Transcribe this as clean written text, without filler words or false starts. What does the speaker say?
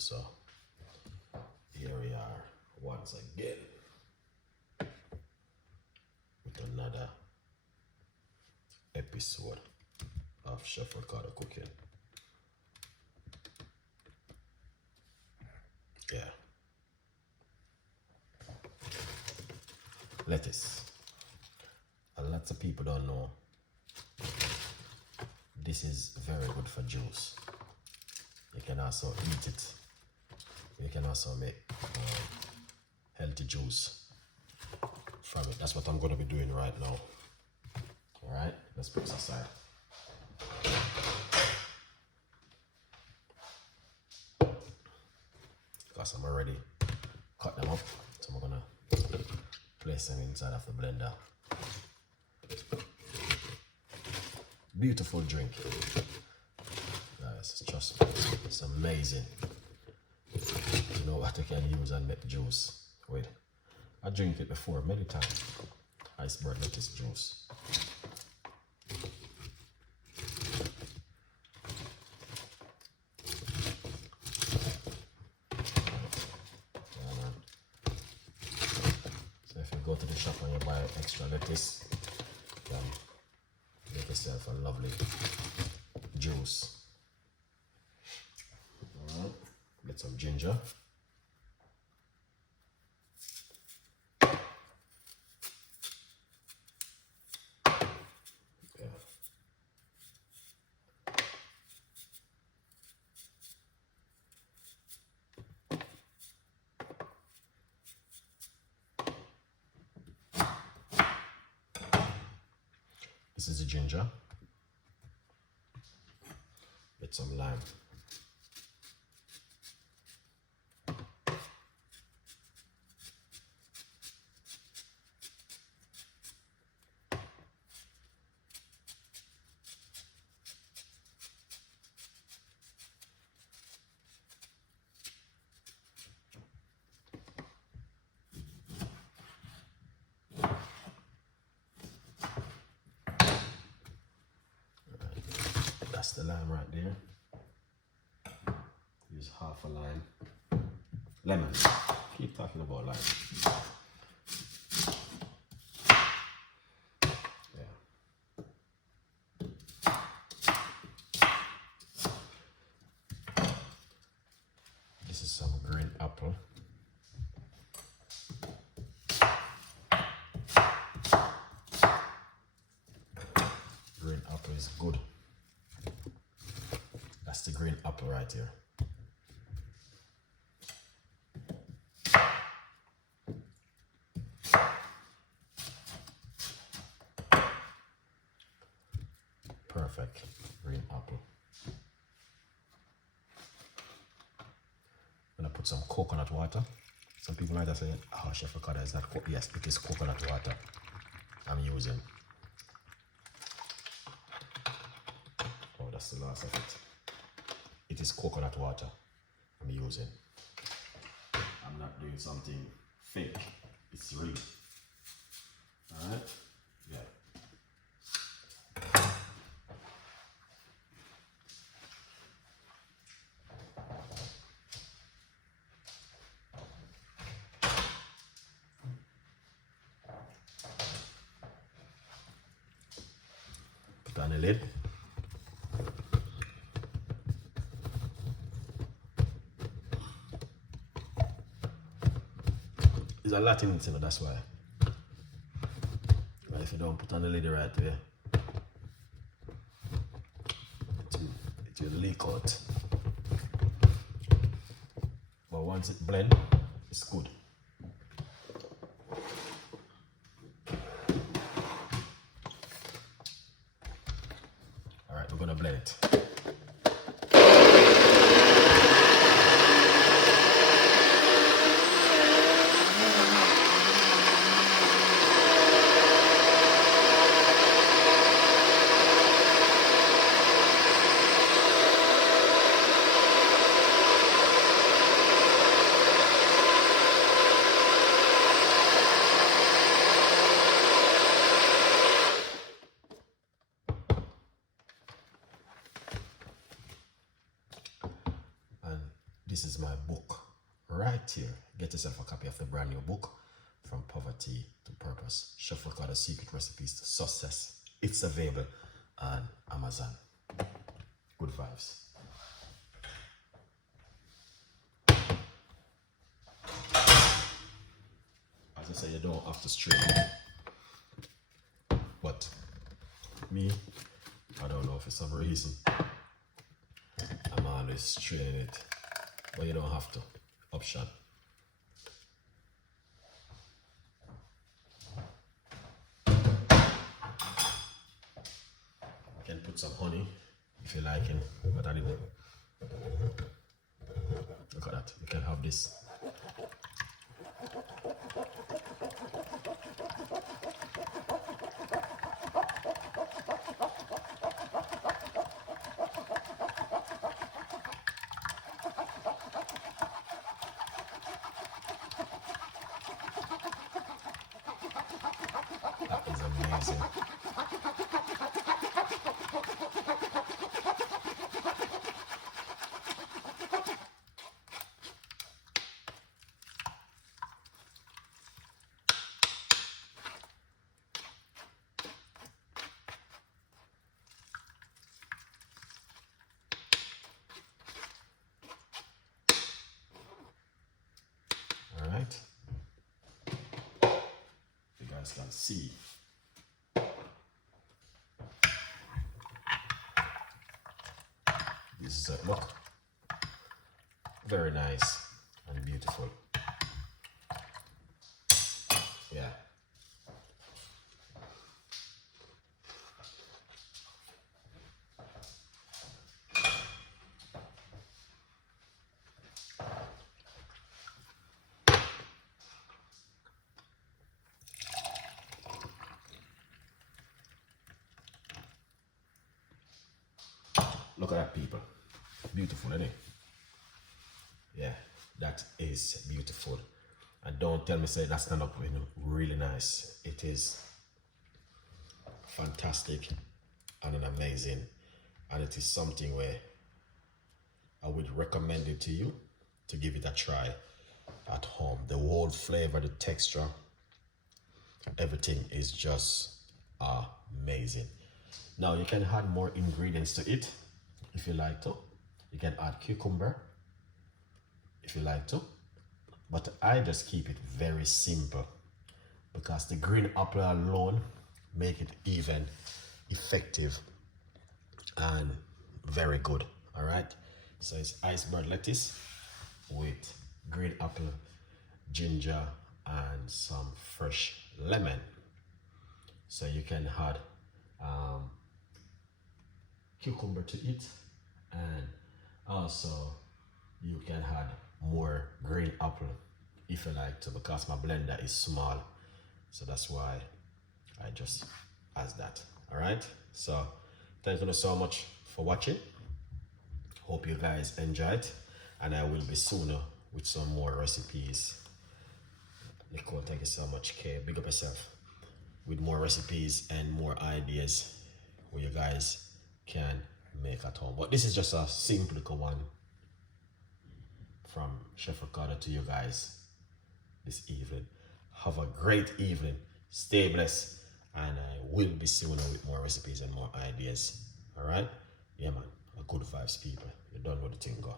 So here we are once again with another episode of Chef Ricardo cooking. Yeah. Lettuce. A lot of people don't know this is very good for juice. You can also eat it. You can also make healthy juice from it. That's what I'm going to be doing right now. Alright, let's put this aside. Because I'm already cut them up, so I'm going to place them inside of the blender. Beautiful drink. Guys, trust me, it's amazing. You know what you can use and make juice with. I drink it before many times. Iceberg lettuce juice. So if you go to the shop and you buy extra lettuce, you can make yourself a lovely juice. Alright, get some ginger. This is the ginger. Get some lime. That's the lime right there. Use half a lime. Lemon. Keep talking about lime. Yeah. This is some green apple. Green apple is good. That's the green apple right here. Perfect green apple. I'm gonna put some coconut water. Some people might have said, oh, Chef Ricardo, is that yes, it is coconut water I'm using. Oh, that's the last of it. It is coconut water I'm using. I'm not doing something fake. It's real. Alright? Yeah. Put on the lid. There's a lot in it, you know, that's why. But if you don't put on the lid right way, it will leak out. But once it blends, it's good. Alright, we're gonna blend it. this is my book right here. Get yourself a copy of the brand new book, From Poverty to Purpose, Chef Ricardo Secret Recipes to Success. It's available on Amazon. Good vibes. As I say, you don't have to strain it. But me, I don't know, for some reason, I'm always straining it. But you don't have to. Option. You can put some honey if you like, but I didn't. Look at that. You can have this. That is amazing. All right. You guys can see. This is a look. Very nice and beautiful. Yeah. Look at that, people. Beautiful, isn't it? Yeah, that is beautiful. And don't tell me say that's not up, really nice. It is fantastic and an amazing, and it is something where I would recommend it to you to give it a try at home. The whole flavor, the texture, everything is just amazing. Now you can add more ingredients to it if you like to. You can add cucumber if you like to, but I just keep it very simple because the green apple alone make it even effective and very good. All right, so it's iceberg lettuce with green apple, ginger, and some fresh lemon. So you can add cucumber to it, and also you can add more green apple if you like to, because my blender is small, so that's why I just add that. All right, so thank you so much for watching. Hope you guys enjoyed, and I will be sooner with some more recipes. Nicole, thank you so much. Kay, big up yourself with more recipes and more ideas where you guys can make at home. But this is just a simple one from Chef Ricardo to you guys this evening. Have a great evening. Stay blessed, and I will be sooner with more recipes and more ideas. All right? Yeah, man. A good vibes, people. You're done with the thing, go.